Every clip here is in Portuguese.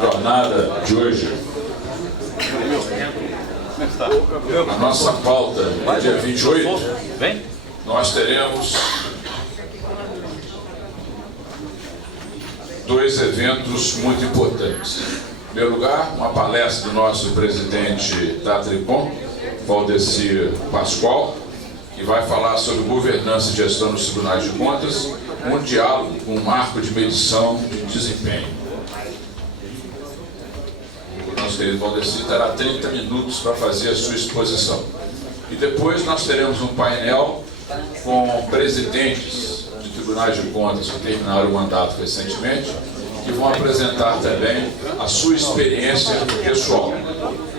jornada de hoje, a nossa pauta no dia 28, nós teremos dois eventos muito importantes. Em primeiro lugar, uma palestra do nosso presidente da Tricom, Valdecir Pascoal, que vai falar sobre governança e gestão nos tribunais de contas, um diálogo com um marco de medição de desempenho. O nosso querido Valdecir terá 30 minutos para fazer a sua exposição. E depois nós teremos um painel com presidentes de tribunais de contas que terminaram o mandato recentemente, que vão apresentar também a sua experiência pessoal.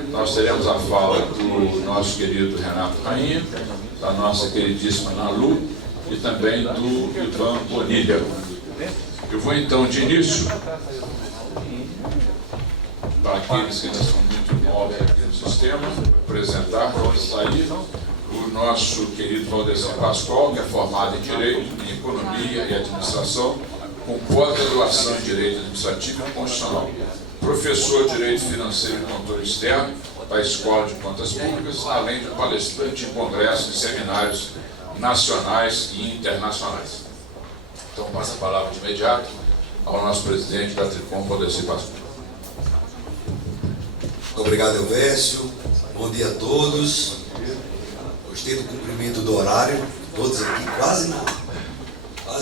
Nós teremos a fala do nosso querido Renato Rainha, da nossa queridíssima Nalu e também do Ivan Bonilha. Eu vou então de início, para aqueles que ainda são muito novos aqui no sistema, apresentar, vamos sair, o nosso querido Valdecir Pascoal, que é formado em Direito, em Economia e Administração, com pós-graduação em Direito Administrativo e Constitucional. Professor de Direito Financeiro e Controle Externo da Escola de Contas Públicas, além de palestrante em congressos e seminários nacionais e internacionais. Então, passo a palavra de imediato ao nosso presidente da Tricom, Valdecir Pascoal. Muito obrigado, Elvésio. Bom dia a todos. Gostei do cumprimento do horário. Todos aqui quase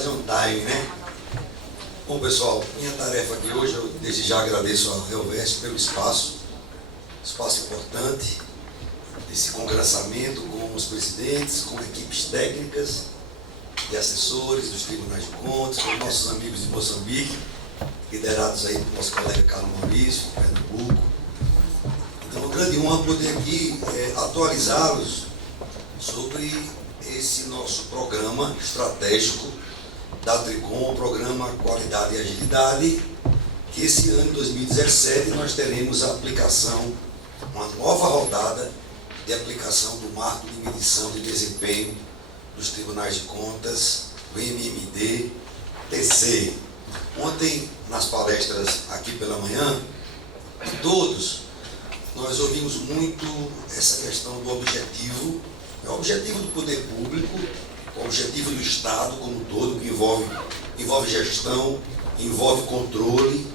on time, né? Bom, pessoal, minha tarefa aqui hoje, eu desde já agradeço ao Elvésio pelo espaço importante, esse congressamento com os presidentes, com equipes técnicas e assessores dos tribunais de contas, com nossos amigos de Moçambique, liderados aí pelo nosso colega Carlos Maurício, de Pernambuco. Então, é uma grande honra poder aqui atualizá-los sobre esse nosso programa estratégico da Tricom, o programa Qualidade e Agilidade, que esse ano, 2017, nós teremos a aplicação, uma nova rodada de aplicação do marco de medição de desempenho dos tribunais de contas, o MMD-TC. Ontem, nas palestras aqui pela manhã, de todos, nós ouvimos muito essa questão do objetivo, é o objetivo do poder público, o objetivo do Estado como um todo, que envolve gestão, envolve controle,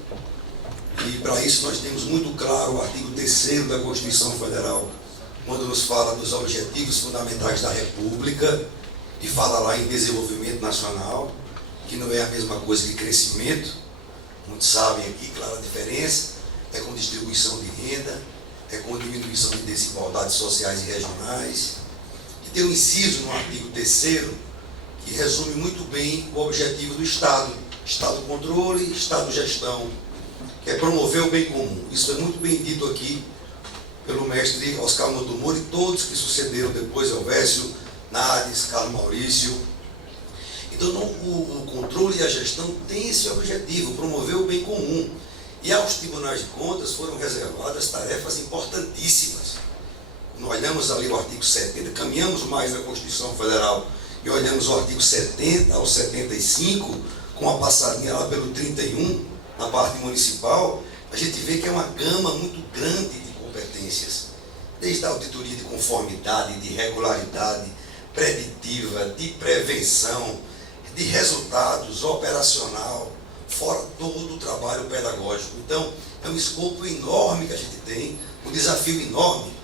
e para isso nós temos muito claro o artigo 3º da Constituição Federal, quando nos fala dos objetivos fundamentais da República, e fala lá em desenvolvimento nacional, que não é a mesma coisa que crescimento, muitos sabem aqui, clara diferença, é com distribuição de renda, é com diminuição de desigualdades sociais e regionais. E tem um inciso no artigo 3º que resume muito bem o objetivo do Estado, Estado controle, Estado gestão, que é promover o bem comum. Isso é muito bem dito aqui pelo mestre Oscar Motomori e todos que sucederam depois, Elvésio, Nades, Carlos Maurício. Então, o controle e a gestão têm esse objetivo, promover o bem comum. E aos tribunais de contas foram reservadas tarefas importantíssimas. Nós olhamos ali o artigo 70, caminhamos mais na Constituição Federal e olhamos o artigo 70 ao 75, com a passadinha lá pelo 31, na parte municipal, a gente vê que é uma gama muito grande de competências, desde a auditoria de conformidade, de regularidade, preditiva, de prevenção, de resultados, operacional, fora todo o trabalho pedagógico. Então, é um escopo enorme que a gente tem, um desafio enorme.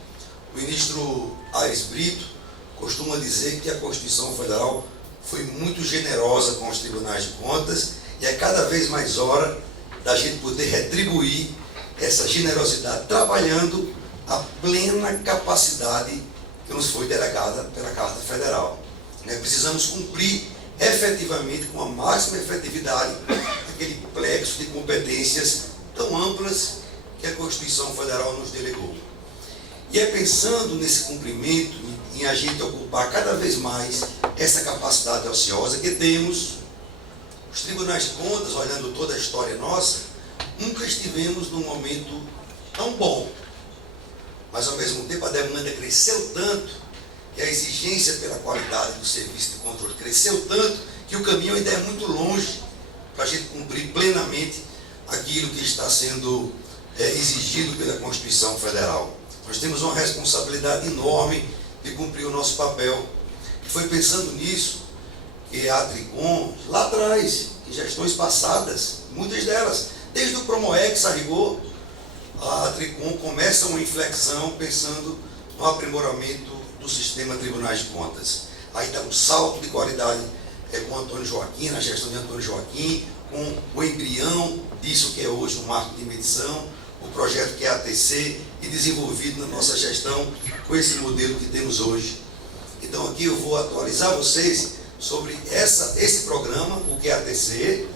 O ministro Aires Brito costuma dizer que a Constituição Federal foi muito generosa com os tribunais de contas e é cada vez mais hora da gente poder retribuir essa generosidade, trabalhando a plena capacidade que nos foi delegada pela Carta Federal. Precisamos cumprir efetivamente, com a máxima efetividade, aquele plexo de competências tão amplas que a Constituição Federal nos delegou. E é pensando nesse cumprimento, em a gente ocupar cada vez mais essa capacidade ociosa que temos. Os tribunais de contas, olhando toda a história nossa, nunca estivemos num momento tão bom, mas ao mesmo tempo a demanda cresceu tanto e a exigência pela qualidade do serviço de controle cresceu tanto que o caminho ainda é muito longe para a gente cumprir plenamente aquilo que está sendo exigido pela Constituição Federal. Nós temos uma responsabilidade enorme de cumprir o nosso papel. E foi pensando nisso que a Tricom, lá atrás, em gestões passadas, muitas delas, desde o Promoex a rigor, a Tricom começa uma inflexão pensando no aprimoramento do sistema Tribunais de Contas. Aí dá um salto de qualidade com Antônio Joaquim, na gestão de Antônio Joaquim, com o embrião disso que é hoje o marco de medição, o projeto que é a ATC, e desenvolvido na nossa gestão com esse modelo que temos hoje. Então aqui eu vou atualizar vocês sobre esse programa, o que é a ATC,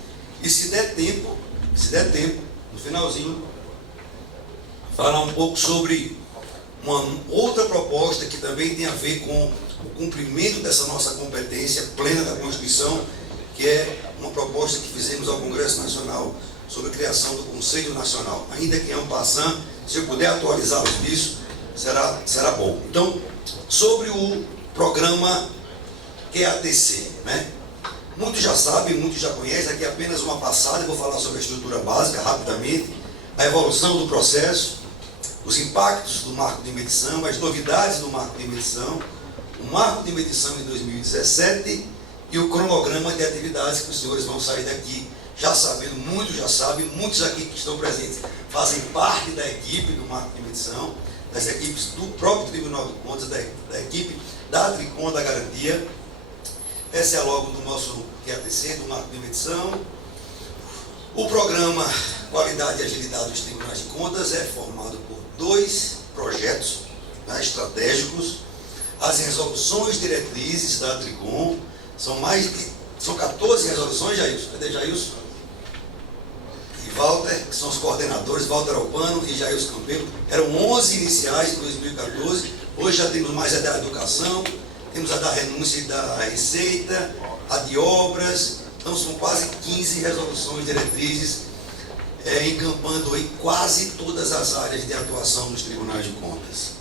e se der tempo, no finalzinho, falar um pouco sobre uma outra proposta que também tem a ver com o cumprimento dessa nossa competência plena da Constituição, que é uma proposta que fizemos ao Congresso Nacional sobre a criação do Conselho Nacional. Ainda que é um passant, se eu puder atualizá-los disso, será bom. Então, sobre o programa QATC, né? Muitos já sabem, muitos já conhecem, aqui é apenas uma passada, eu vou falar sobre a estrutura básica rapidamente, a evolução do processo, os impactos do marco de medição, as novidades do marco de medição, o marco de medição de 2017 e o cronograma de atividades que os senhores vão sair daqui já sabendo, muitos já sabem, muitos aqui que estão presentes fazem parte da equipe do marco de medição, das equipes do próprio Tribunal de Contas, da equipe da Tricom, da Garantia. Essa é a logo do nosso QATC, do marco de medição. O programa Qualidade e Agilidade dos Tribunais de Contas é formado por 2 projetos, né, estratégicos. As resoluções diretrizes da Tricom, são 14 resoluções, Jailson. Cadê Jailson? E Walter, que são os coordenadores, Walter Albano e Jailson Campelo. Eram 11 iniciais em 2014, hoje já temos mais a da educação, temos a da renúncia e da receita, a de obras, então são quase 15 resoluções diretrizes, encampando aí quase todas as áreas de atuação dos tribunais de contas.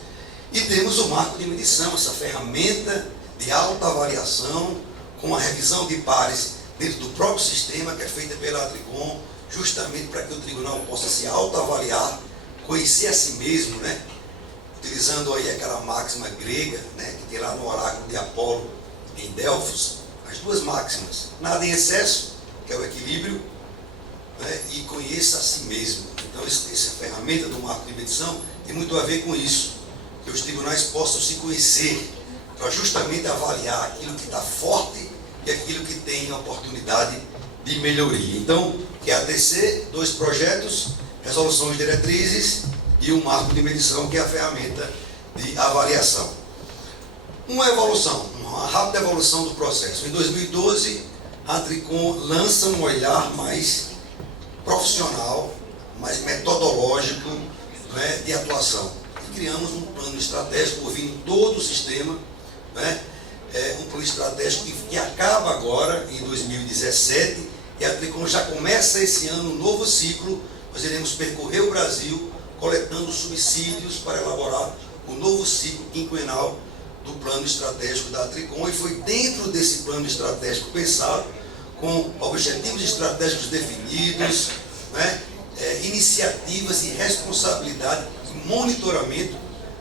E temos o marco de medição, essa ferramenta de alta avaliação, com a revisão de pares dentro do próprio sistema, que é feita pela Tricom, justamente para que o tribunal possa se autoavaliar, conhecer a si mesmo, né? Utilizando aí aquela máxima grega, né, que tem lá no oráculo de Apolo, em Delfos, as 2 máximas: nada em excesso, que é o equilíbrio, né, e conheça a si mesmo. Então essa ferramenta do marco de medição tem muito a ver com isso, que os tribunais possam se conhecer, para justamente avaliar aquilo que está forte e aquilo que tem oportunidade de melhoria. Então, que é a ATC, 2 projetos, resoluções diretrizes e o marco de medição, que é a ferramenta de avaliação. Uma rápida evolução do processo. Em 2012, a Tricom lança um olhar mais profissional, mais metodológico, né, de atuação. E criamos um plano estratégico, ouvindo todo o sistema, né, um plano estratégico que acaba agora em 2017, e a Tricom já começa esse ano um novo ciclo. Nós iremos percorrer o Brasil coletando subsídios para elaborar o novo ciclo quinquenal do plano estratégico da Tricom, e foi dentro desse plano estratégico pensado, com objetivos estratégicos definidos, né, iniciativas e responsabilidade e monitoramento.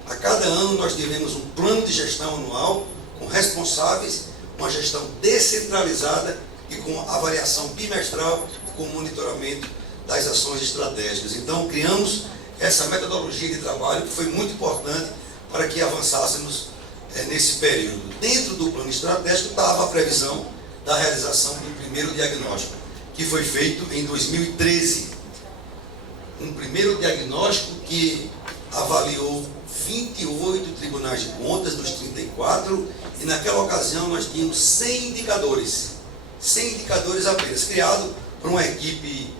A cada ano nós teremos um plano de gestão anual com responsáveis, uma gestão descentralizada e com avaliação bimestral e com monitoramento das ações estratégicas. Então criamos essa metodologia de trabalho que foi muito importante para que avançássemos nesse período. Dentro do plano estratégico estava a previsão da realização do primeiro diagnóstico, que foi feito em 2013. Um primeiro diagnóstico que avaliou 28 tribunais de contas dos 34, e naquela ocasião nós tínhamos 100 indicadores. 100 indicadores apenas, criado por uma equipe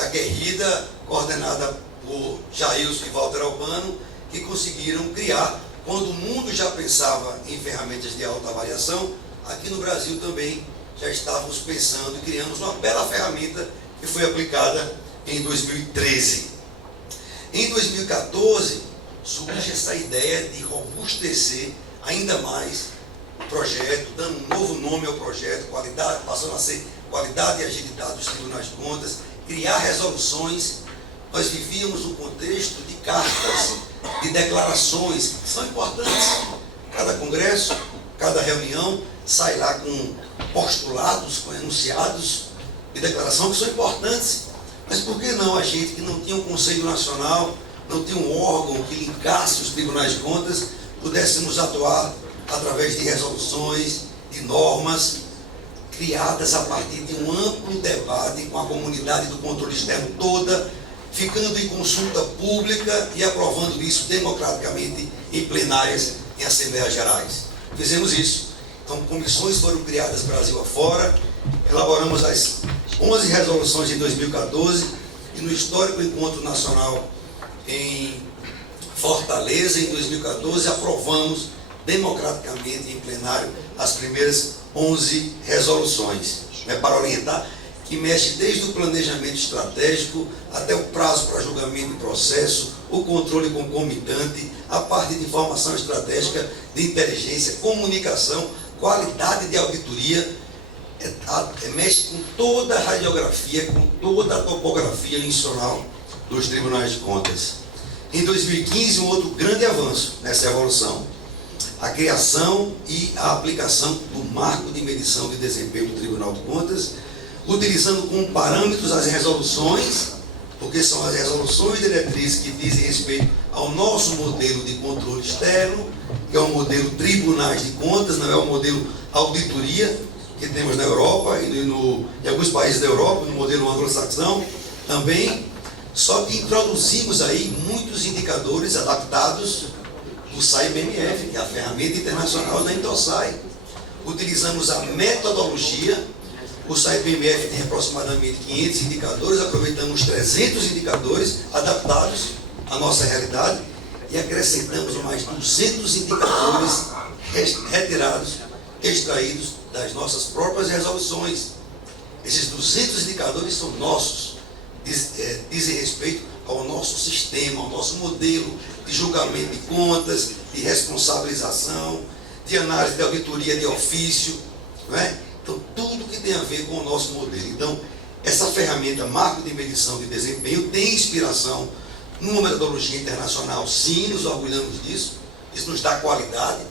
aguerrida, coordenada por Jailson e Walter Albano, que conseguiram criar, quando o mundo já pensava em ferramentas de autoavaliação, aqui no Brasil também já estávamos pensando e criamos uma bela ferramenta que foi aplicada em 2013. Em 2014, surge essa ideia de robustecer ainda mais o projeto, dando um novo nome ao projeto, passando a ser Qualidade e Agilidade dos Tribunais de Contas, criar resoluções. Nós vivíamos um contexto de cartas, de declarações, que são importantes. Cada congresso, cada reunião, sai lá com postulados, com enunciados de declaração que são importantes. Mas por que não a gente que não tinha um Conselho Nacional, não tinha um órgão que linkasse os tribunais de contas, pudéssemos atuar através de resoluções, de normas, criadas a partir de um amplo debate com a comunidade do controle externo toda, ficando em consulta pública e aprovando isso democraticamente em plenárias, em Assembleias Gerais. Fizemos isso. Então, comissões foram criadas Brasil afora, elaboramos as 11 resoluções em 2014 e no histórico Encontro Nacional em Fortaleza, em 2014, aprovamos democraticamente em plenário as primeiras 11 resoluções, para orientar, que mexe desde o planejamento estratégico até o prazo para julgamento de processo, o controle concomitante, a parte de informação estratégica, de inteligência, comunicação, qualidade de auditoria, mexe com toda a radiografia, com toda a topografia institucional dos tribunais de contas. Em 2015, um outro grande avanço nessa evolução, a criação e a aplicação do marco de medição de desempenho do Tribunal de Contas, utilizando como parâmetros as resoluções, porque são as resoluções diretrizes que dizem respeito ao nosso modelo de controle externo, que é o modelo tribunais de contas, não é o modelo auditoria que temos na Europa e em alguns países da Europa, no modelo anglo-saxão também, só que introduzimos aí muitos indicadores adaptados do SAI-BMF, que é a ferramenta internacional da Intosai. Utilizamos a metodologia. O SAI-BMF tem aproximadamente 500 indicadores, aproveitamos 300 indicadores adaptados à nossa realidade e acrescentamos mais 200 indicadores retirados, extraídos das nossas próprias resoluções. Esses 200 indicadores são nossos, dizem respeito ao nosso sistema, ao nosso modelo de julgamento de contas, de responsabilização, de análise de auditoria de ofício, não é? Então, tudo que tem a ver com o nosso modelo. Então, essa ferramenta, marco de medição de desempenho, tem inspiração numa metodologia internacional, sim, nos orgulhamos disso, isso nos dá qualidade,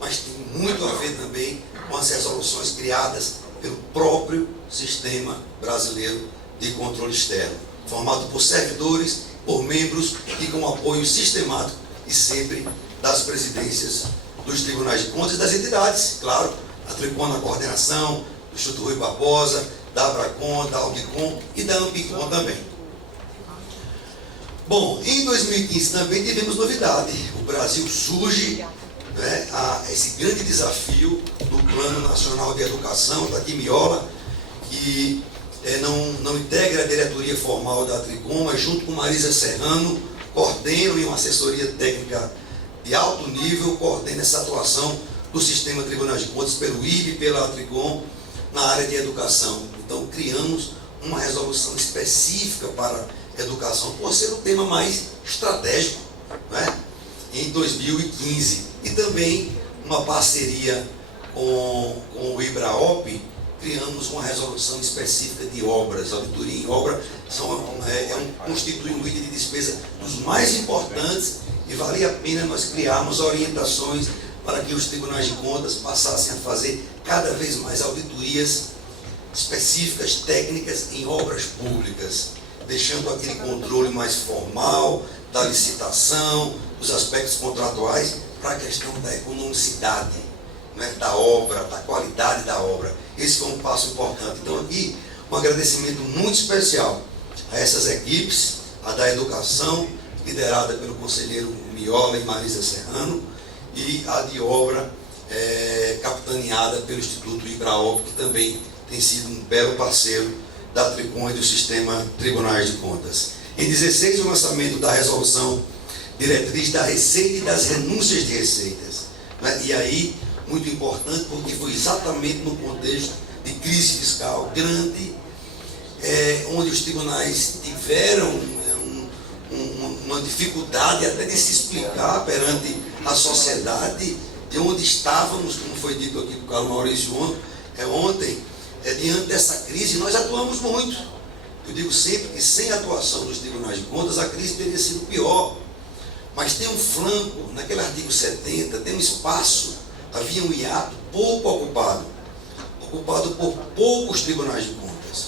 mas tem muito a ver também com as resoluções criadas pelo próprio sistema brasileiro de controle externo, formado por servidores, por membros e com apoio sistemático e sempre das presidências dos tribunais de contas e das entidades, claro, a Tricom na coordenação, do Instituto Rui Barbosa, da Abracon, da Audicom e da Ampicom também. Bom, em 2015 também tivemos novidade. O Brasil surge, né, a esse grande desafio do Plano Nacional de Educação, da Quimiola, que não integra a diretoria formal da Tricom, mas junto com Marisa Serrano, coordena em uma assessoria técnica de alto nível, coordena essa atuação do sistema Tribunais de Contas pelo IB e pela Tricom na área de educação. Então, criamos uma resolução específica para educação, por ser o tema mais estratégico, né, em 2015. E também uma parceria com o IBRAOP, criamos uma resolução específica de obras. Auditoria em obra constitui um item de despesa dos mais importantes e valia a pena nós criarmos orientações para que os tribunais de contas passassem a fazer cada vez mais auditorias específicas, técnicas em obras públicas, deixando aquele controle mais formal da licitação, dos aspectos contratuais, para a questão da economicidade, né, da obra, da qualidade da obra. Esse foi um passo importante. Então aqui, um agradecimento muito especial a essas equipes, a da educação, liderada pelo conselheiro Miola e Marisa Serrano, e a de obra capitaneada pelo Instituto IBRAOP, que também tem sido um belo parceiro da Tricom e do sistema Tribunais de Contas. Em 16, o lançamento da resolução diretriz da receita e das renúncias de receitas, né? E aí, muito importante, porque foi exatamente no contexto de crise fiscal grande, onde os tribunais tiveram uma dificuldade até de se explicar perante a sociedade de onde estávamos, como foi dito aqui por Carlos Maurício ontem, diante dessa crise. Nós atuamos muito, Eu digo sempre que sem a atuação dos tribunais de contas, a crise teria sido pior. Mas tem um flanco, naquele artigo 70, tem um espaço, havia um hiato pouco ocupado por poucos tribunais de contas,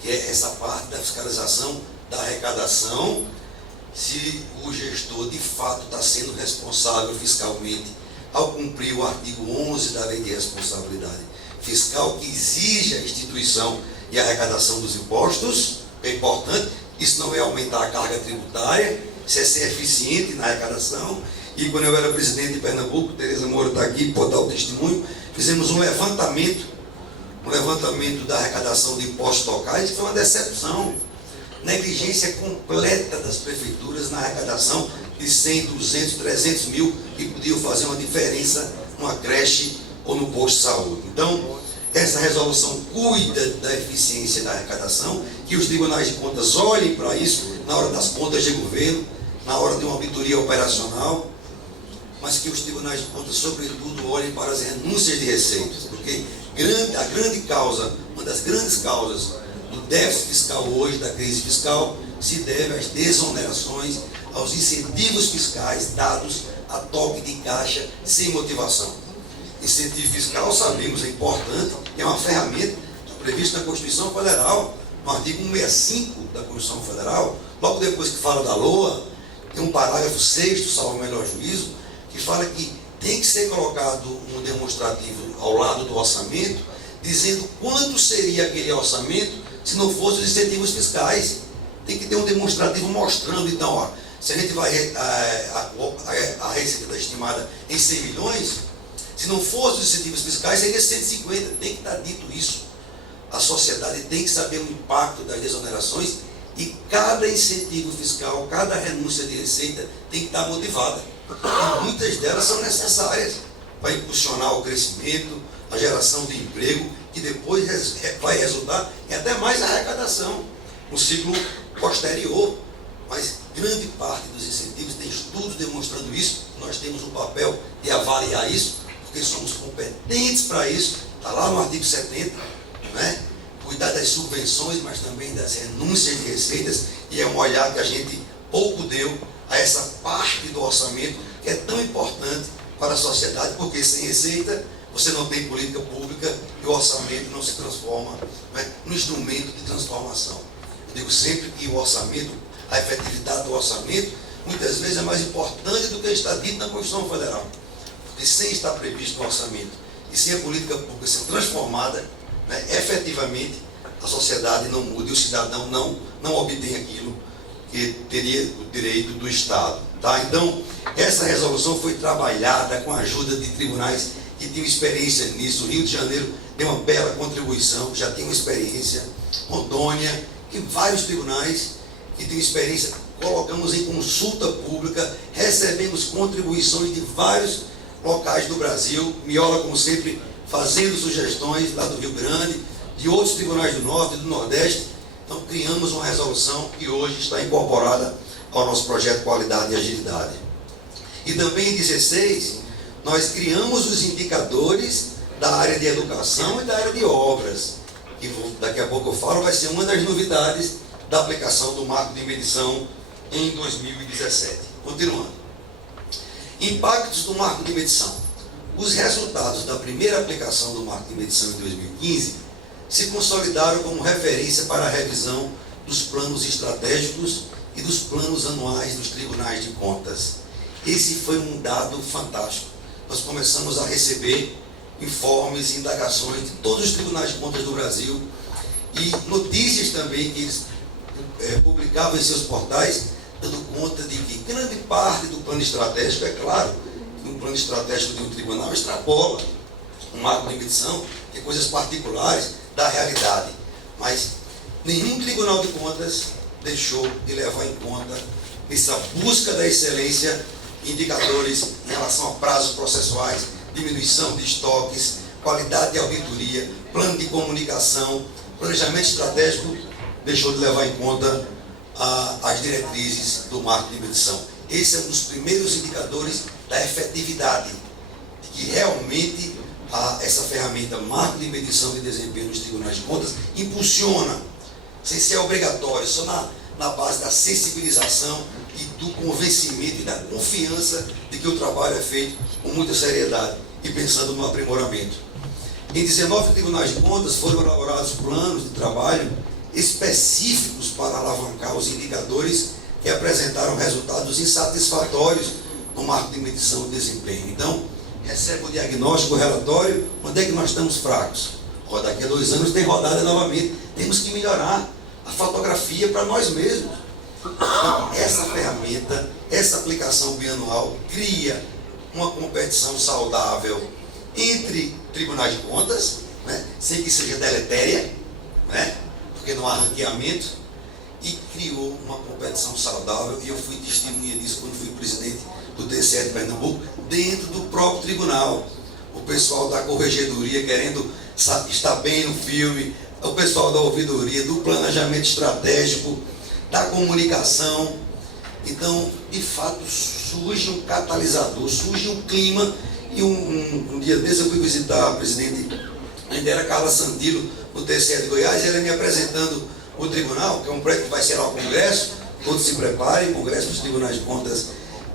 que é essa parte da fiscalização da arrecadação, se o gestor de fato está sendo responsável fiscalmente ao cumprir o artigo 11 da Lei de Responsabilidade Fiscal, que exige a instituição e a arrecadação dos impostos. É importante, isso não é aumentar a carga tributária, isso é ser eficiente na arrecadação. E quando eu era presidente de Pernambuco, Tereza Moura está aqui, pode dar o testemunho, fizemos um levantamento da arrecadação de impostos locais, que foi uma decepção. Negligência completa das prefeituras na arrecadação de 100, 200, 300 mil, que podiam fazer uma diferença numa creche ou no posto de saúde. Então, essa resolução cuida da eficiência da arrecadação, que os tribunais de contas olhem para isso na hora das contas de governo, na hora de uma auditoria operacional, mas que os tribunais de contas, sobretudo, olhem para as renúncias de receitas, porque a grande causa, uma das grandes causas do déficit fiscal hoje, da crise fiscal, se deve às desonerações, aos incentivos fiscais dados a toque de caixa sem motivação. Incentivo fiscal, sabemos, é importante, é uma ferramenta prevista na Constituição Federal, no artigo 165 da Constituição Federal, logo depois que fala da LOA, tem um parágrafo 6º, salvo o melhor juízo, que fala que tem que ser colocado um demonstrativo ao lado do orçamento, dizendo quanto seria aquele orçamento se não fossem os incentivos fiscais. Tem que ter um demonstrativo mostrando, então, ó, se a gente vai, a receita está estimada em 100 milhões, se não fossem os incentivos fiscais, seria 150, tem que estar dito isso. A sociedade tem que saber o impacto das desonerações e cada incentivo fiscal, cada renúncia de receita tem que estar motivada. E muitas delas são necessárias para impulsionar o crescimento, a geração de emprego, que depois vai resultar em até mais arrecadação no ciclo posterior. Mas grande parte dos incentivos, tem estudos demonstrando isso, nós temos um papel de avaliar isso, porque somos competentes para isso, está lá no artigo 70, né? Cuidar das subvenções, mas também das renúncias de receitas, e é um olhar que a gente pouco deu a essa parte do orçamento que é tão importante para a sociedade, porque sem receita você não tem política pública e o orçamento não se transforma, né, no instrumento de transformação. Eu digo sempre que o orçamento, a efetividade do orçamento, muitas vezes é mais importante do que está dito na Constituição Federal. Porque sem estar previsto no orçamento e sem a política pública ser transformada, né, efetivamente a sociedade não muda e o cidadão não obtém aquilo que teria o direito do Estado. Tá? Então, essa resolução foi trabalhada com a ajuda de tribunais que tinham experiência nisso. O Rio de Janeiro deu uma bela contribuição, já tem uma experiência. Rondônia, e vários tribunais que têm experiência. Colocamos em consulta pública, recebemos contribuições de vários locais do Brasil. Miola, como sempre, fazendo sugestões lá do Rio Grande, de outros tribunais do Norte e do Nordeste. Então, criamos uma resolução que hoje está incorporada ao nosso projeto Qualidade e Agilidade. E também em 16, nós criamos os indicadores da área de educação e da área de obras, que daqui a pouco eu falo, vai ser uma das novidades da aplicação do marco de medição em 2017. Continuando. Impactos do marco de medição. Os resultados da primeira aplicação do marco de medição em 2015 se consolidaram como referência para a revisão dos planos estratégicos e dos planos anuais dos tribunais de contas. Esse foi um dado fantástico. Nós começamos a receber informes e indagações de todos os tribunais de contas do Brasil e notícias também que eles publicavam em seus portais, dando conta de que grande parte do plano estratégico, é claro, que um plano estratégico de um tribunal extrapola um marco de medição, tem coisas particulares da realidade, mas nenhum tribunal de contas deixou de levar em conta essa busca da excelência, indicadores em relação a prazos processuais, diminuição de estoques, qualidade de auditoria, plano de comunicação, planejamento estratégico, deixou de levar em conta as diretrizes do marco de medição. Esse é um dos primeiros indicadores da efetividade, de que realmente essa ferramenta marco de medição de desempenho dos tribunais de contas impulsiona sem ser obrigatório, só na base da sensibilização e do convencimento e da confiança de que o trabalho é feito com muita seriedade e pensando no aprimoramento. Em 19 tribunais de contas foram elaborados planos de trabalho específicos para alavancar os indicadores que apresentaram resultados insatisfatórios no marco de medição de desempenho. Então, recebe o diagnóstico, o relatório, onde é que nós estamos fracos? Daqui a 2 anos tem rodada novamente. Temos que melhorar a fotografia para nós mesmos. Então, essa ferramenta, essa aplicação bianual cria uma competição saudável entre tribunais de contas, né, sem que seja deletéria, né, porque não há ranqueamento, e criou uma competição saudável, e eu fui testemunha disso quando fui presidente do TCE de Pernambuco, dentro do próprio tribunal. O pessoal da corregedoria querendo estar bem no filme, o pessoal da ouvidoria, do planejamento estratégico, da comunicação. Então, de fato, surge um catalisador, surge um clima. E um dia desse eu fui visitar a presidente, ainda era Carla Santilo, no TCE de Goiás, e ela me apresentando o tribunal, que é um prédio que vai ser lá o Congresso. Todos se preparem, o Congresso dos Tribunais de Contas,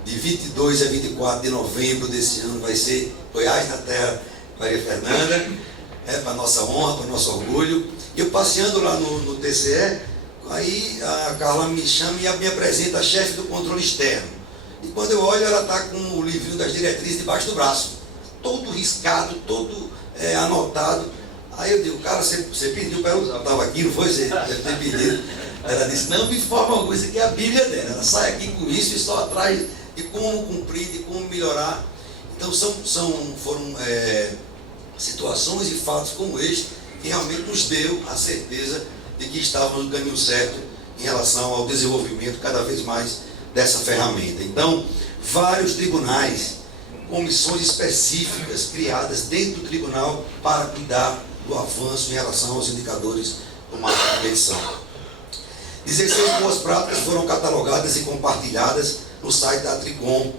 de 22 a 24 de novembro desse ano, vai ser Goiás, na terra Maria Fernanda, para nossa honra, para nosso orgulho. E eu passeando lá no TCE, aí a Carla me chama e me apresenta a chefe do controle externo. E quando eu olho, ela está com o livrinho das diretrizes debaixo do braço, todo riscado, todo anotado. Aí eu digo, cara, você pediu para eu usar, eu estava aqui, não foi? Você deve ter pedido. Ela disse, não, de forma alguma, isso aqui é a Bíblia dela. Ela sai aqui com isso e só atrás de como cumprir, de como melhorar. Então foram situações e fatos como este que realmente nos deu a certeza de que estávamos no caminho certo em relação ao desenvolvimento cada vez mais dessa ferramenta. Então, vários tribunais, comissões específicas criadas dentro do tribunal para cuidar do avanço em relação aos indicadores do marco de medição. 16 boas práticas foram catalogadas e compartilhadas no site da Tricom.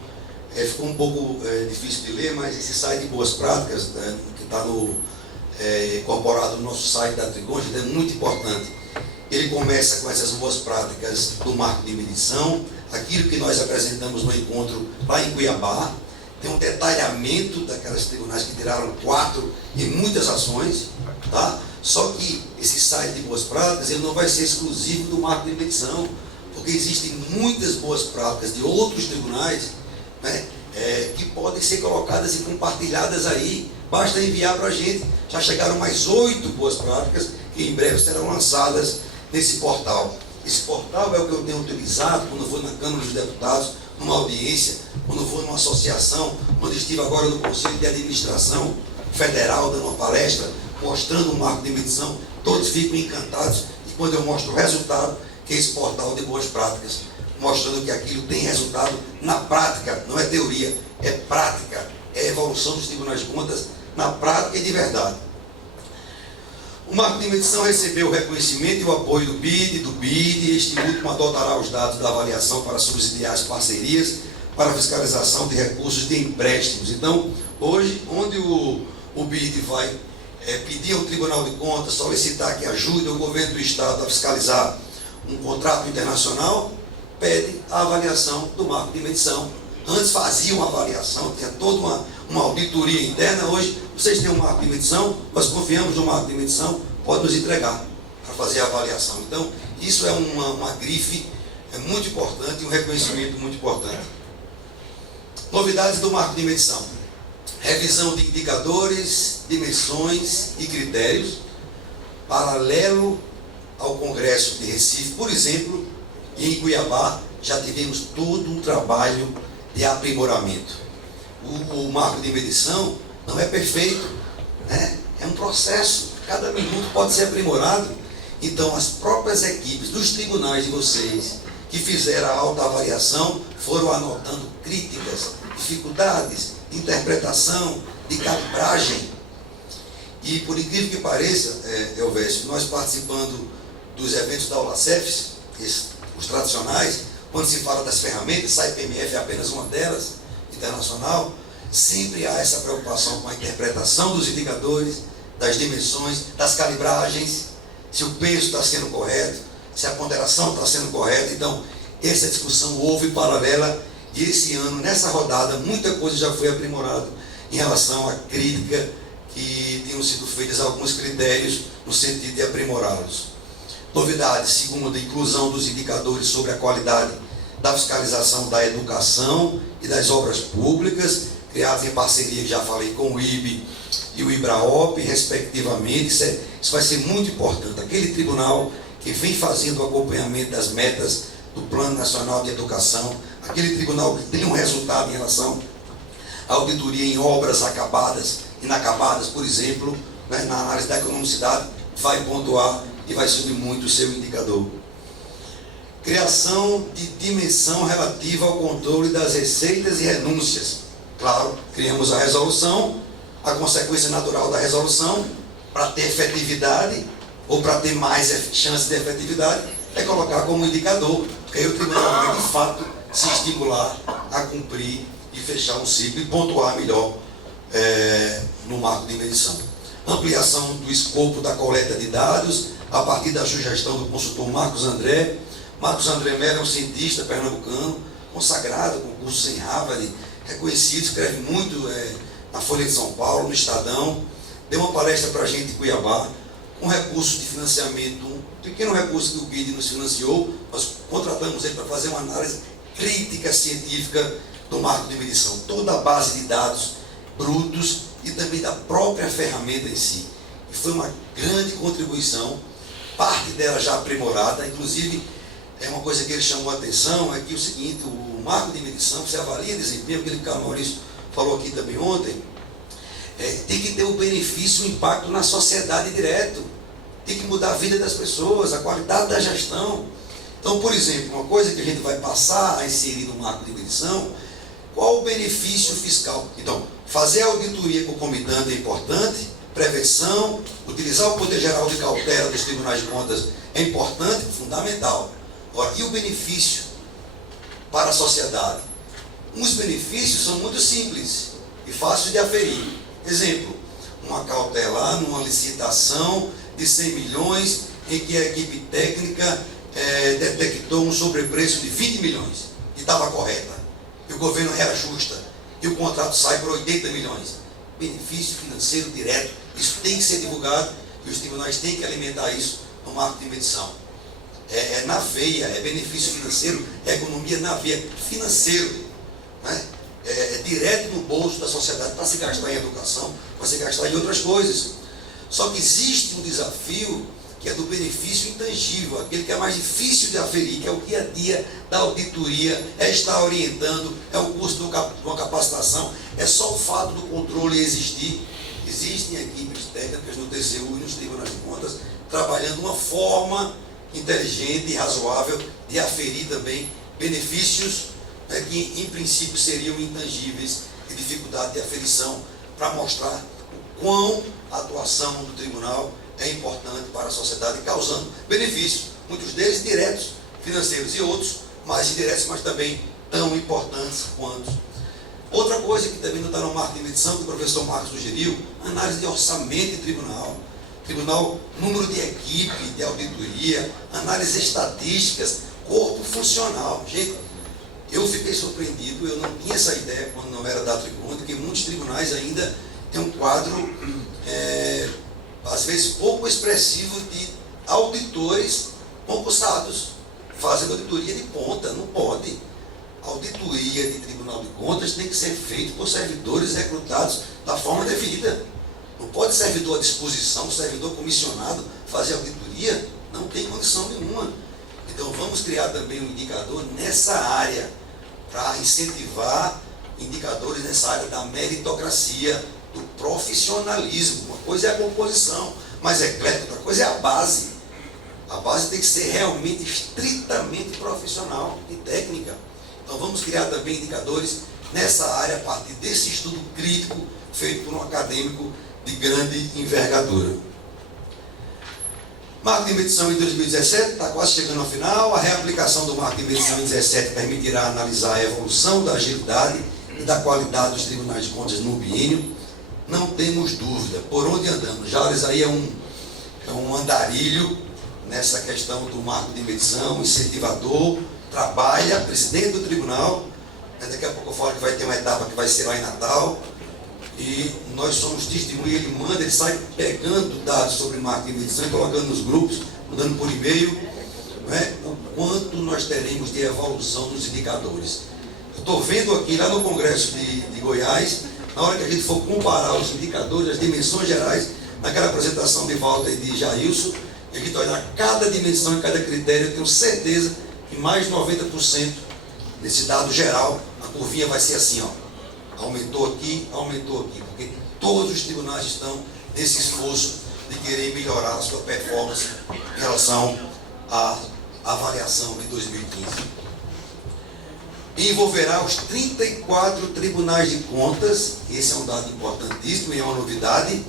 Ficou um pouco difícil de ler, mas esse site de boas práticas, que está incorporado no nosso site da Tricom, é muito importante. Ele começa com essas boas práticas do marco de medição, aquilo que nós apresentamos no encontro lá em Cuiabá. Tem um detalhamento daquelas tribunais que tiraram 4 e muitas ações, tá? Só que esse site de boas práticas ele não vai ser exclusivo do marco de medição, porque existem muitas boas práticas de outros tribunais, né, que podem ser colocadas e compartilhadas aí. Basta enviar para a gente. Já chegaram mais 8 boas práticas que em breve serão lançadas nesse portal. Esse portal é o que eu tenho utilizado quando eu vou na Câmara dos Deputados, numa audiência, quando eu vou numa associação, quando estive agora no Conselho de Administração Federal, dando uma palestra, mostrando o marco de medição, todos ficam encantados. E quando eu mostro o resultado, que é esse portal de boas práticas, mostrando que aquilo tem resultado na prática, não é teoria, é prática, é evolução dos tribunais de contas na prática e de verdade. O marco de medição recebeu o reconhecimento e o apoio do BID, e este último adotará os dados da avaliação para subsidiar as parcerias para fiscalização de recursos de empréstimos. Então, hoje, onde o BID vai pedir ao Tribunal de Contas, solicitar que ajude o governo do Estado a fiscalizar um contrato internacional, pede a avaliação do marco de medição. Antes fazia uma avaliação, tinha toda uma auditoria interna. Hoje, vocês têm um marco de medição, nós confiamos no marco de medição, pode nos entregar para fazer a avaliação. Então, isso é uma grife muito importante, um reconhecimento muito importante. Novidades do marco de medição: revisão de indicadores, dimensões e critérios, paralelo ao Congresso de Recife, por exemplo, e em Cuiabá já tivemos todo um trabalho de aprimoramento. O marco de medição não é perfeito, né? É um processo, cada minuto pode ser aprimorado. Então, as próprias equipes dos tribunais de vocês que fizeram a autoavaliação foram anotando críticas, dificuldades de interpretação, de calibragem. E, por incrível que pareça, Elvésio, nós participando dos eventos da Olacefes, os tradicionais, quando se fala das ferramentas, a IPMF é apenas uma delas, internacional, sempre há essa preocupação com a interpretação dos indicadores, das dimensões, das calibragens, se o peso está sendo correto, se a ponderação está sendo correta. Então, essa discussão houve paralela, e esse ano, nessa rodada, muita coisa já foi aprimorada em relação à crítica que tinham sido feitos alguns critérios no sentido de aprimorá-los. Novidades: segunda, inclusão dos indicadores sobre a qualidade da fiscalização da educação e das obras públicas, criados em parceria, que já falei, com o IBE e o IBRAOP, respectivamente. Isso vai ser muito importante. Aquele tribunal que vem fazendo o acompanhamento das metas do Plano Nacional de Educação, aquele tribunal que tem um resultado em relação à auditoria em obras acabadas, inacabadas, por exemplo, né, na análise da economicidade, vai pontuar e vai subir muito o seu indicador. Criação de dimensão relativa ao controle das receitas e renúncias. Claro, criamos a resolução, a consequência natural da resolução, para ter efetividade, ou para ter mais chance de efetividade, é colocar como indicador, porque aí o tribunal vai de fato se estimular a cumprir e fechar um ciclo e pontuar melhor no marco de medição. Ampliação do escopo da coleta de dados, a partir da sugestão do consultor Marcos André. Marcos André Mello é um cientista pernambucano, consagrado, concurso em Harvard, reconhecido, escreve muito na Folha de São Paulo, no Estadão. Deu uma palestra para a gente em Cuiabá, com recurso de financiamento, um pequeno recurso que o BID nos financiou. Nós contratamos ele para fazer uma análise crítica científica do marco de medição, toda a base de dados brutos e também da própria ferramenta em si. E foi uma grande contribuição, parte dela já aprimorada. Inclusive, uma coisa que ele chamou a atenção é que o seguinte: o marco de medição, você avalia desempenho, aquele que o Maurício falou aqui também ontem, tem que ter o benefício, o impacto na sociedade direto, tem que mudar a vida das pessoas, a qualidade da gestão. Então, por exemplo, uma coisa que a gente vai passar a inserir no marco de medição: qual o benefício fiscal? Então, fazer a auditoria concomitante é importante, prevenção, utilizar o poder geral de cautela dos tribunais de contas é importante, fundamental. Agora, e o benefício para a sociedade? Uns benefícios são muito simples e fáceis de aferir. Exemplo: uma cautelar numa licitação de 100 milhões em que a equipe técnica detectou um sobrepreço de 20 milhões e estava correta, e o governo reajusta e o contrato sai por 80 milhões. Benefício financeiro direto, isso tem que ser divulgado e os tribunais têm que alimentar isso no marco de medição. É na veia, é benefício financeiro, é economia na veia, financeiro, né? É direto no bolso da sociedade, para se gastar em educação, para se gastar em outras coisas. Só que existe um desafio que é do benefício intangível, aquele que é mais difícil de aferir, que é o dia a dia da auditoria, é estar orientando, é o custo de uma capacitação, é só o fato do controle existir. Existem equipes técnicas no TCU e nos tribunais de contas trabalhando uma forma inteligente e razoável de aferir também benefícios, né, que em princípio seriam intangíveis, e dificuldade de aferição, para mostrar o quão a atuação do tribunal é importante para a sociedade, causando benefícios, muitos deles diretos, financeiros, e outros mais indiretos, mas também tão importantes quanto. Outra coisa que também não está no marco de medição, que o professor Marcos sugeriu: análise de orçamento de tribunal, número de equipe de auditoria, análises estatísticas, corpo funcional. Gente, eu fiquei surpreendido, eu não tinha essa ideia quando não era da Triconta, que muitos tribunais ainda têm um quadro, às vezes pouco expressivo, de auditores concursados, fazendo auditoria de ponta. Não pode. Auditoria de Tribunal de Contas tem que ser feita por servidores recrutados da forma devida. Não pode servidor à disposição, servidor comissionado fazer auditoria, não tem condição nenhuma. Então vamos criar também um indicador nessa área, para incentivar indicadores nessa área da meritocracia, do profissionalismo. Uma coisa é a composição mais eclética, outra coisa é a base. A base tem que ser realmente estritamente profissional e técnica. Então vamos criar também indicadores nessa área, a partir desse estudo crítico feito por um acadêmico de grande envergadura. Marco de medição em 2017 está quase chegando ao final. A reaplicação do marco de medição em 2017 permitirá analisar a evolução da agilidade e da qualidade dos tribunais de contas no biênio. Não temos dúvida por onde andamos. Jales aí é é um andarilho nessa questão do marco de medição, incentivador, trabalha, presidente do tribunal. Daqui a pouco eu falo que vai ter uma etapa que vai ser lá em Natal. E nós somos testemunha, ele manda, ele sai pegando dados sobre marco de medição e colocando nos grupos, mandando por e-mail, né, o quanto nós teremos de evolução nos indicadores. Eu estou vendo aqui, lá no Congresso de Goiás, na hora que a gente for comparar os indicadores, as dimensões gerais, naquela apresentação de Walter e de Jailson, e a gente vai olhar cada dimensão e cada critério, eu tenho certeza que mais de 90% desse dado geral, a curvinha vai ser assim, ó. Aumentou aqui, porque todos os tribunais estão nesse esforço de querer melhorar a sua performance em relação à avaliação de 2015. Envolverá os 34 tribunais de contas, esse é um dado importantíssimo e é uma novidade.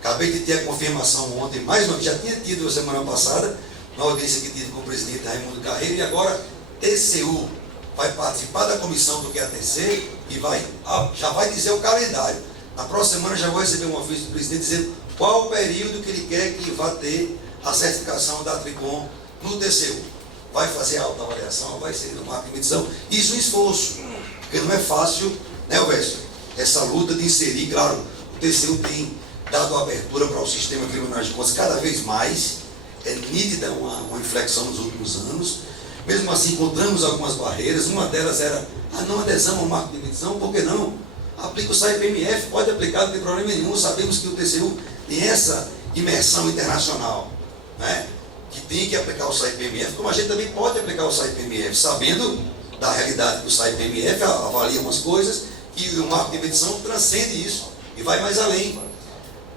Acabei de ter a confirmação ontem, mais uma vez, já tinha tido a semana passada, na audiência que tive com o presidente Raimundo Carreiro, e agora TCU vai participar da comissão do QATC e já vai dizer o calendário. Na próxima semana já vou receber um ofício do presidente dizendo qual o período que ele quer que vá ter a certificação da Tricom no TCU. Vai fazer a autoavaliação, vai ser no marco de medição. Isso é um esforço, porque não é fácil, né, Elvésio? Essa luta de inserir, claro, o TCU tem dado abertura para o sistema criminal de contas cada vez mais, é nítida uma inflexão nos últimos anos. Mesmo assim, encontramos algumas barreiras. Uma delas era a não adesão ao marco de medição. Por que não? Aplica o SAIPMF, pode aplicar, não tem problema nenhum. Sabemos que o TCU tem essa imersão internacional, né? Que tem que aplicar o SAIPMF, como a gente também pode aplicar o SAIPMF, sabendo da realidade que o SAIPMF avalia umas coisas e o marco de medição transcende isso e vai mais além.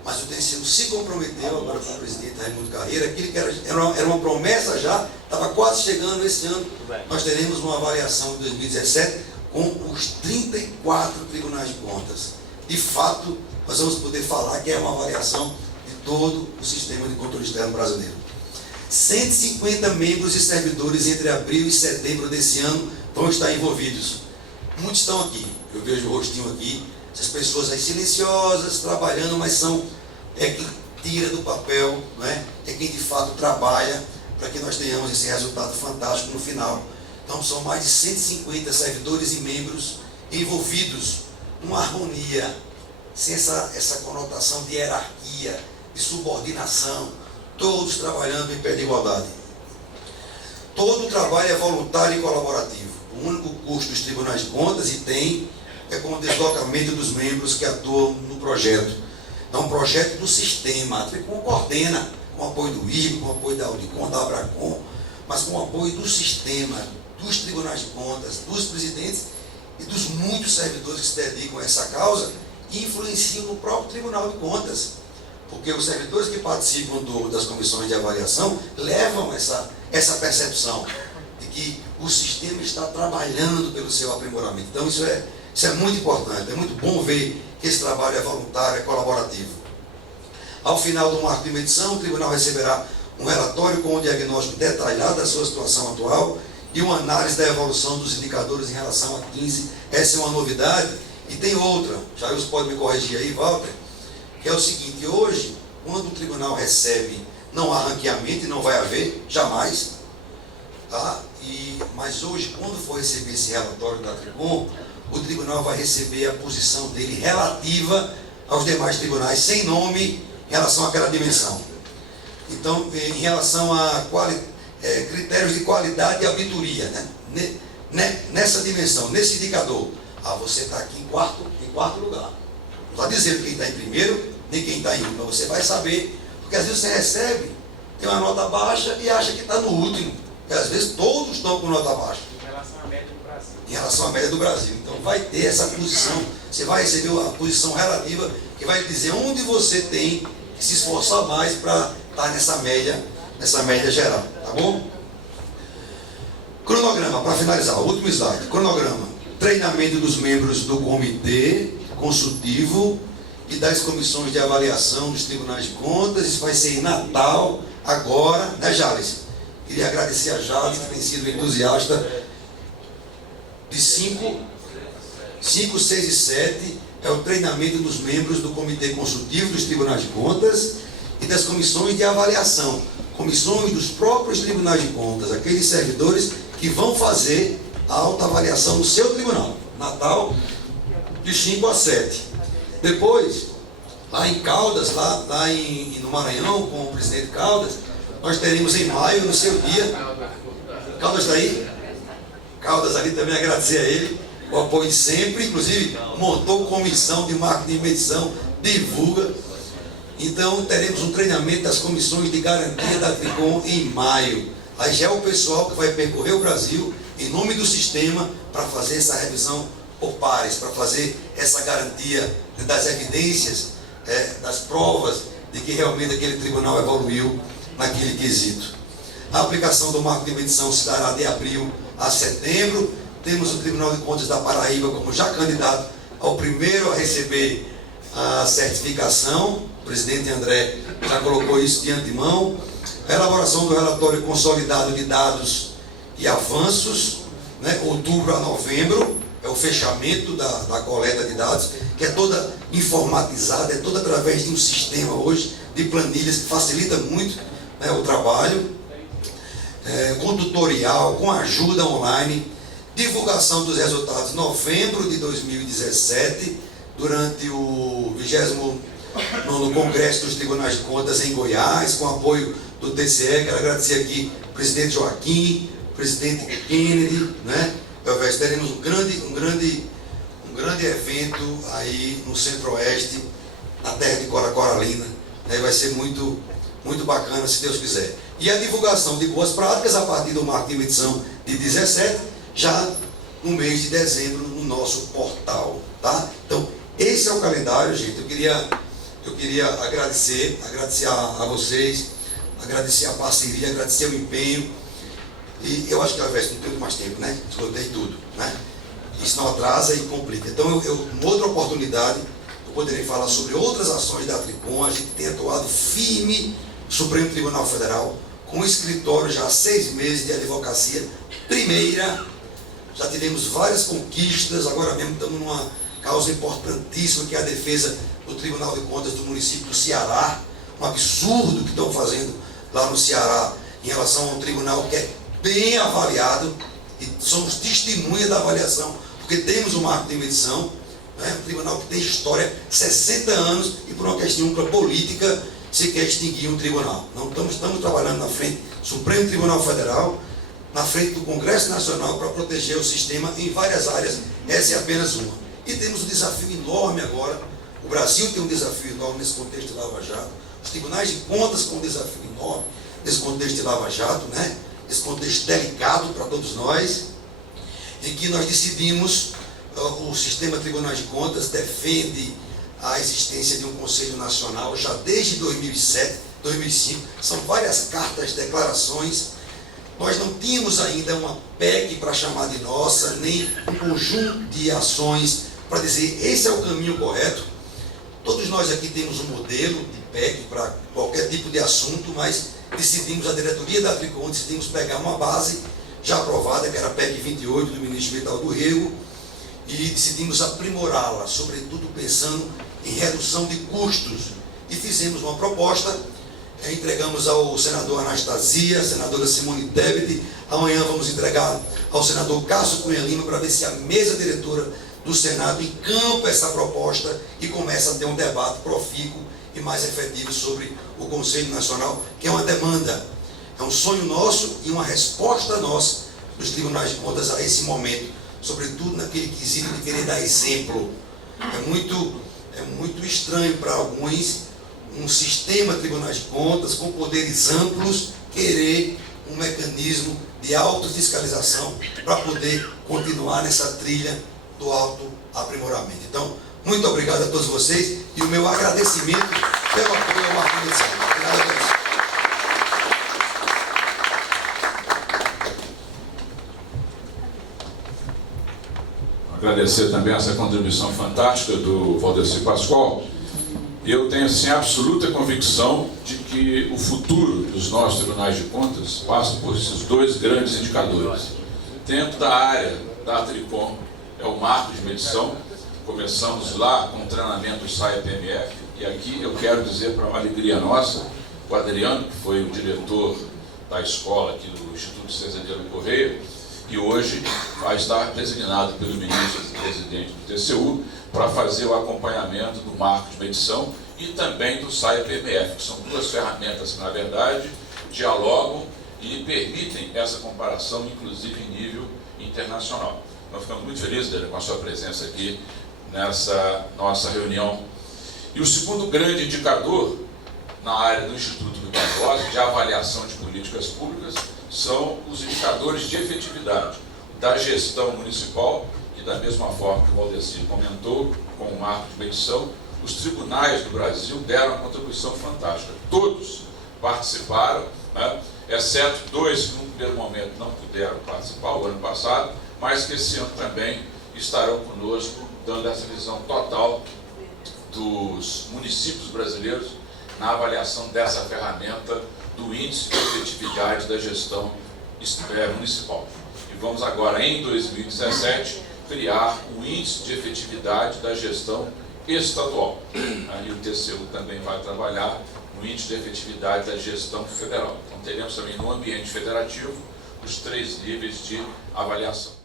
Mas o TCU se comprometeu agora com o presidente Raimundo Carreiro, aquilo que era uma promessa já, estava quase chegando esse ano. Nós teremos uma avaliação em 2017 com os 34 tribunais de contas. De fato, nós vamos poder falar que é uma avaliação de todo o sistema de controle externo brasileiro. 150 membros e servidores entre abril e setembro desse ano vão estar envolvidos. Muitos estão aqui, eu vejo o rostinho aqui, essas pessoas aí silenciosas, trabalhando, mas é quem tira do papel, não é? É quem de fato trabalha para que nós tenhamos esse resultado fantástico no final. Então são mais de 150 servidores e membros envolvidos numa harmonia, sem essa conotação de hierarquia, de subordinação, todos trabalhando em pé de igualdade. Todo o trabalho é voluntário e colaborativo. O único custo dos tribunais de contas é com o deslocamento dos membros que atuam no projeto. É um projeto do sistema, a Tricom coordena, com o apoio do IBE, com o apoio da Audicom, da Abracom, mas com o apoio do sistema, dos tribunais de contas, dos presidentes e dos muitos servidores que se dedicam a essa causa e influenciam no próprio Tribunal de Contas. Porque os servidores que participam das comissões de avaliação levam essa percepção de que o sistema está trabalhando pelo seu aprimoramento. Então isso é muito importante, é muito bom ver que esse trabalho é voluntário, é colaborativo. Ao final do marco de medição, o tribunal receberá um relatório com um diagnóstico detalhado da sua situação atual e uma análise da evolução dos indicadores em relação a 15. Essa é uma novidade. E tem outra, Jair pode me corrigir aí, Walter, que é o seguinte: hoje, quando o tribunal recebe, não há ranqueamento e não vai haver, jamais, tá? Mas hoje, quando for receber esse relatório da Tricom, o tribunal vai receber a posição dele relativa aos demais tribunais, sem nome, em relação àquela dimensão. Então, em relação a critérios de qualidade e auditoria, né? Nessa dimensão, nesse indicador, você está aqui em quarto lugar. Não está dizendo quem está em primeiro, nem quem está em último, mas você vai saber, porque às vezes você recebe, tem uma nota baixa e acha que está no último, e às vezes todos estão com nota baixa. Em relação à média do Brasil. Então vai ter essa posição, você vai receber a posição relativa, que vai dizer onde você tem que se esforçar mais para estar nessa média geral, tá bom? Cronograma, para finalizar, o último slide. Cronograma: treinamento dos membros do comitê consultivo e das comissões de avaliação dos tribunais de contas. Isso vai ser em Natal, agora, né, Jales? Queria agradecer a Jales, que tem sido entusiasta. De 5, 6 e 7 é o treinamento dos membros do Comitê Consultivo dos Tribunais de Contas e das comissões de avaliação, comissões dos próprios tribunais de contas, aqueles servidores que vão fazer a autoavaliação no seu tribunal. Natal, de 5 a 7. Depois, lá em Caldas, no Maranhão, com o presidente Caldas, nós teremos em maio, no seu dia. Caldas está aí? Caldas ali também, agradecer a ele o apoio de sempre, inclusive montou comissão de marketing e medição, divulga. Então teremos um treinamento das comissões de garantia da Tricom em maio. Aí já é o pessoal que vai percorrer o Brasil em nome do sistema para fazer essa revisão por pares, para fazer essa garantia das evidências, das provas de que realmente aquele tribunal evoluiu naquele quesito. A aplicação do marco de medição se dará de abril a setembro. Temos o Tribunal de Contas da Paraíba como já candidato ao primeiro a receber a certificação. O presidente André já colocou isso de antemão. A elaboração do relatório consolidado de dados e avanços, né? Outubro a novembro, é o fechamento da coleta de dados, que é toda informatizada, é toda através de um sistema hoje de planilhas que facilita muito, né, o trabalho, com tutorial, com ajuda online. Divulgação dos resultados em novembro de 2017, durante o 29º Congresso dos Tribunais de Contas em Goiás, com apoio do TCE. Quero agradecer aqui o presidente Joaquim, o presidente Kennedy, né? Teremos um grande evento aí no Centro-Oeste, na terra de Coracoralina, né? Vai ser muito bacana, se Deus quiser. E a divulgação de boas práticas a partir do marco de medição de 17, já no mês de dezembro, no nosso portal, tá? Então, esse é o calendário, gente. Eu queria agradecer a vocês, agradecer a parceria, agradecer o empenho. E eu acho que ao invés de não ter mais tempo, né? Esgotei tudo, né? Isso não atrasa e complica. Então, em outra oportunidade, eu poderei falar sobre outras ações da Tricom. A gente tem atuado firme no Supremo Tribunal Federal, com o escritório já há 6 meses de advocacia primeira. Já tivemos várias conquistas, agora mesmo estamos numa causa importantíssima, que é a defesa do Tribunal de Contas do município do Ceará. Um absurdo que estão fazendo lá no Ceará em relação a um tribunal que é bem avaliado, e somos testemunha da avaliação, porque temos um marco de medição, né? Um tribunal que tem história, 60 anos, e por uma questão política se quer extinguir um tribunal. Não estamos trabalhando na frente do Supremo Tribunal Federal, na frente do Congresso Nacional, para proteger o sistema em várias áreas. Essa é apenas uma. E temos um desafio enorme agora. O Brasil tem um desafio enorme nesse contexto de Lava Jato. Os tribunais de contas com um desafio enorme nesse contexto de Lava Jato, né? Esse contexto delicado para todos nós, em que nós decidimos, o sistema Tribunais de Contas defende a existência de um Conselho Nacional já desde 2007, 2005. São várias cartas, declarações. Nós não tínhamos ainda uma PEC para chamar de nossa, nem um conjunto de ações para dizer esse é o caminho correto. Todos nós aqui temos um modelo de PEC para qualquer tipo de assunto, mas decidimos, a diretoria da Tricom, decidimos pegar uma base já aprovada, que era a PEC 28 do ministro Vital do Rego, e decidimos aprimorá-la, sobretudo pensando em redução de custos. E fizemos uma proposta, entregamos ao senador Anastasia, senadora Simone Tebet. Amanhã vamos entregar ao senador Cássio Cunha Lima, para ver se a mesa diretora do Senado encampa essa proposta e começa a ter um debate profícuo e mais efetivo sobre o Conselho Nacional, que é uma demanda, é um sonho nosso e uma resposta nossa dos tribunais de contas a esse momento, sobretudo naquele quesito de querer dar exemplo. É muito estranho para alguns um sistema de tribunais de contas com poderes amplos querer um mecanismo de autofiscalização para poder continuar nessa trilha do autoaprimoramento. Então, muito obrigado a todos vocês e o meu agradecimento pelo apoio ao marco de medição. Obrigado a todos. Agradecer também essa contribuição fantástica do Valdeci Pascoal. Eu tenho assim, absoluta convicção de que o futuro dos nossos tribunais de contas passa por esses 2 grandes indicadores. Dentro da área da Tricom é o marco de medição. Começamos lá com o treinamento do SAI-PMF, e aqui eu quero dizer, para uma alegria nossa, o Adriano, que foi o diretor da escola aqui do Instituto César Adriano Correia, que hoje vai estar designado pelo ministro-presidente do TCU para fazer o acompanhamento do marco de medição e também do SAI-PMF, que são duas ferramentas que, na verdade, dialogam e permitem essa comparação, inclusive em nível internacional. Nós ficamos muito felizes, Dele, com a sua presença aqui nessa nossa reunião. E o segundo grande indicador na área do Instituto Rui Barbosa, de avaliação de políticas públicas, são os indicadores de efetividade da gestão municipal, e da mesma forma que o Valdecir comentou, com o marco de medição, os tribunais do Brasil deram uma contribuição fantástica. Todos participaram, né? Exceto dois que, num primeiro momento, não puderam participar o ano passado, mas que esse ano também estarão conosco, dando essa visão total dos municípios brasileiros na avaliação dessa ferramenta do índice de efetividade da gestão municipal. E vamos agora, em 2017, criar o índice de efetividade da gestão estadual. E o TCU também vai trabalhar no índice de efetividade da gestão federal. Então teremos também no ambiente federativo os 3 níveis de avaliação.